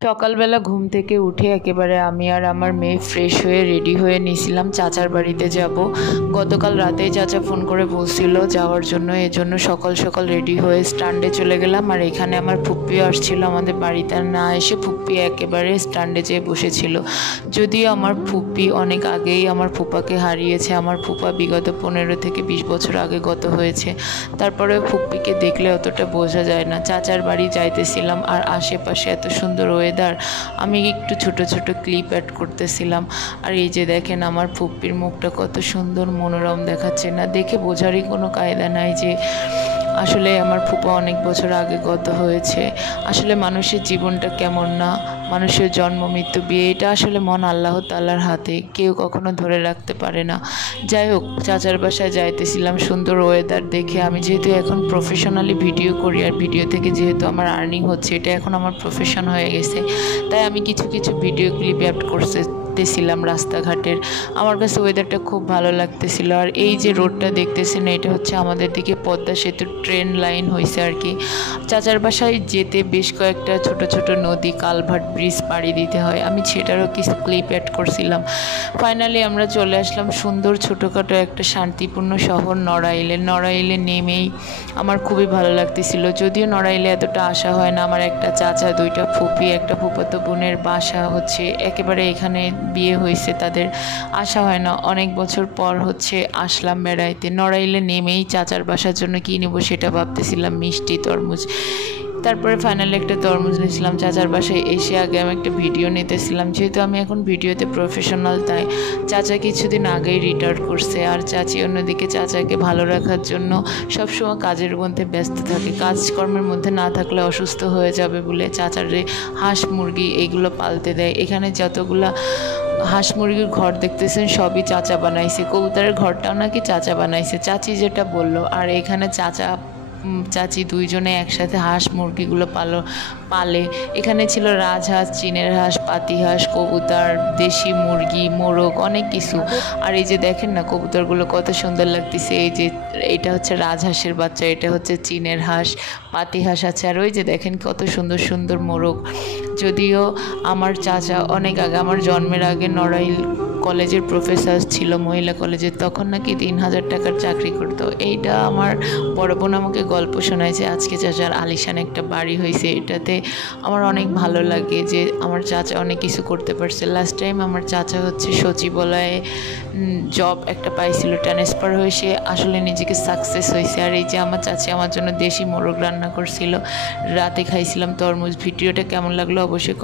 সকালবেলা ঘুম থেকে উঠে একেবারে আমি আর আমার মেয়ে ফ্রেশ হয়ে রেডি হয়ে নিয়েছিলাম চাচার বাড়িতে যাব। গতকাল রাতেই চাচা ফোন করে বলছিল যাওয়ার জন্য, এজন্য সকাল সকাল রেডি হয়ে স্ট্যান্ডে চলে গেলাম। আর এখানে আমার ফুপ্পিও আসছিল আমাদের বাড়িতে, না এসে ফুপ্পি একেবারে স্ট্যান্ডে যেয়ে বসেছিল। যদিও আমার ফুপ্পি অনেক আগেই আমার ফুপাকে হারিয়েছে, আমার ফুপা বিগত 15 থেকে 20 বছর আগে গত হয়েছে। তারপরে ফুপ্পিকে দেখলে অতটা বোঝা যায় না। চাচার বাড়ি যাইতেছিলাম আর আশেপাশে এত সুন্দর ওয়েদার, আমি একটু ছোট ছোট ক্লিপ অ্যাড করতেছিলাম। আর এই যে দেখেন আমার ফুপ্পির মুখটা কত সুন্দর মনোরম দেখাচ্ছে না, দেখে বোঝারই কোনো কায়দা নাই যে আসলে আমার ফুপা অনেক বছর আগে গত হয়েছে। আসলে মানুষের জীবনটা কেমন না, মানুষের জন্ম মৃত্যু বিয়ে, এটা আসলে মন আল্লাহ তাআলার হাতে, কেউ কখনো ধরে রাখতে পারে না। যাই হোক, চাচার বাসায় যাইতেছিলাম সুন্দর ওয়েদার দেখে। আমি যেহেতু এখন প্রফেশনালি ভিডিও করি আর ভিডিও থেকে যেহেতু আমার আর্নিং হচ্ছে, এটা এখন আমার প্রফেশন হয়ে গেছে, তাই আমি কিছু কিছু ভিডিও ক্লিপ অ্যাড করতেছিলাম রাস্তাঘাটের। আমার কাছে ওয়েদারটা খুব ভালো লাগতেছিল। আর এই যে রোডটা দেখতেছেন, এটা হচ্ছে আমাদের দিকে পদ্মা সেতুর ট্রেন লাইন হয়েছে আর কি। চাচার বাসায় যেতে বেশ কয়েকটা ছোট ছোট নদী, কালভার্ট, ব্রিজ পাড়ি দিতে হয়, আমি সেটারও কিছু ক্লিপ অ্যাড করছিলাম। ফাইনালি আমরা চলে আসলাম সুন্দর ছোটোখাটো একটা শান্তিপূর্ণ শহর নড়াইলে। নড়াইলে নেমেই আমার খুবই ভালো লাগতেছিল। যদিও নড়াইলে এতটা আসা হয় না, আমার একটা চাচা, দুইটা ফুপি, একটা ফুফাতো বোনের বাসা হচ্ছে একেবারে এখানে, বিয়ে হয়েছে তাদের, আসা হয় না। অনেক বছর পর হচ্ছে আসলাম বেড়াইতে। নড়াইলে নেমেই চাচার বাসার জন্য কী নেব সেটা ভাবতেছিলাম, মিষ্টি, তরমুজ। তারপরে ফাইনালি একটা তরমুজ নিয়েছিলাম। চাচার বাসায় এসে আগে আমি একটা ভিডিও নিতেছিলাম, যেহেতু আমি এখন ভিডিওতে প্রফেশনাল, তাই চাচা কিছুদিন আগেই রিটায়ার করছে। আর চাচি অন্যদিকে চাচাকে ভালো রাখার জন্য সবসময় কাজের মধ্যে ব্যস্ত থাকে, কাজকর্মের মধ্যে না থাকলে অসুস্থ হয়ে যাবে বলে চাচারে হাঁস মুরগি এইগুলো পালতে দেয়। এখানে যতগুলা হাঁস মুরগির ঘর দেখতেছেন সবই চাচা বানাইছে, কবুতরের ঘরটাও নাকি চাচা বানাইছে, চাচি যেটা বললো। আর এখানে চাচা চাচি দুইজনে একসাথে হাঁস মুরগিগুলো পালে। এখানে ছিল রাজহাঁস, চীনের হাঁস, পাতি হাঁস, কবুতর, দেশি মুরগি, মোরগ, অনেক কিছু। আর এই যে দেখেন না কবুতরগুলো কত সুন্দর লাগতেছে। এই যে এটা হচ্ছে রাজহাঁসের বাচ্চা, এটা হচ্ছে চীনের হাঁস, পাতি হাঁস আছে। আর ওই যে দেখেন কত সুন্দর সুন্দর মোরগ। যদিও আমার চাচা অনেক আগে, আমার জন্মের আগে নড়াইল কলেজের প্রফেসর ছিল, মহিলা কলেজের, তখন নাকি 3000 টাকার চাকরি করতো। এইটা আমার বড় বোন আমাকে গল্প শোনায় যে আজকে চাচার আলিশান একটা বাড়ি হয়েছে। এটাতে আমার অনেক ভালো লাগে যে আমার চাচা অনেক কিছু করতে পারছে। লাস্ট টাইম আমার চাচা হচ্ছে সচিবালয়ে জব একটা পাইছিল, ট্রান্সফার হয়ে সে আসলে নিজেকে সাকসেস হয়েছে। আর এই যে আমার চাচি আমার জন্য দেশি মোরগ রান্না করছিল, রাতে খাইছিলাম তরমুজ। ভিডিওটা কেমন লাগলো অবশ্যই